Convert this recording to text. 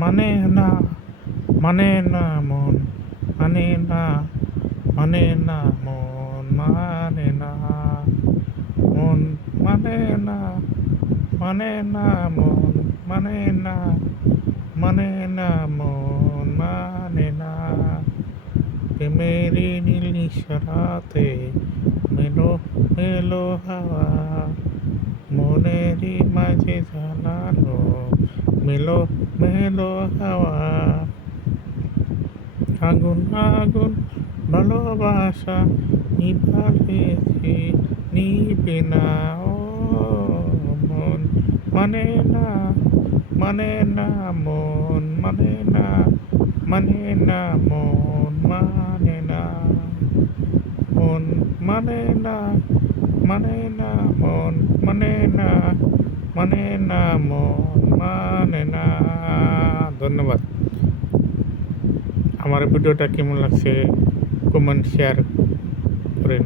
মানে না, মানে না মন, মানে না, মানে না মন, মানে না মন, মানে না, মানে না মন, মানে না, মানে না মন, মানে না। প্রেমেরই নীল নিশারাতে মেলো মেলো হাওয়া, মনেরই মাঝে ঝালানো মেলো মেলো হাওয়া। আগুন আগুন ভালোবাসা নিভালেছি, নিবে না ও মন, মানে না, মানে না মন, মানে না, মানে না মন, মানে না মন, মানে না, মানে না মন, মানে না, মানে না মন, মানে না। ধন্যবাদ। আমার ভিডিওটা কেমন লাগছে কমেন্ট শেয়ার করেন।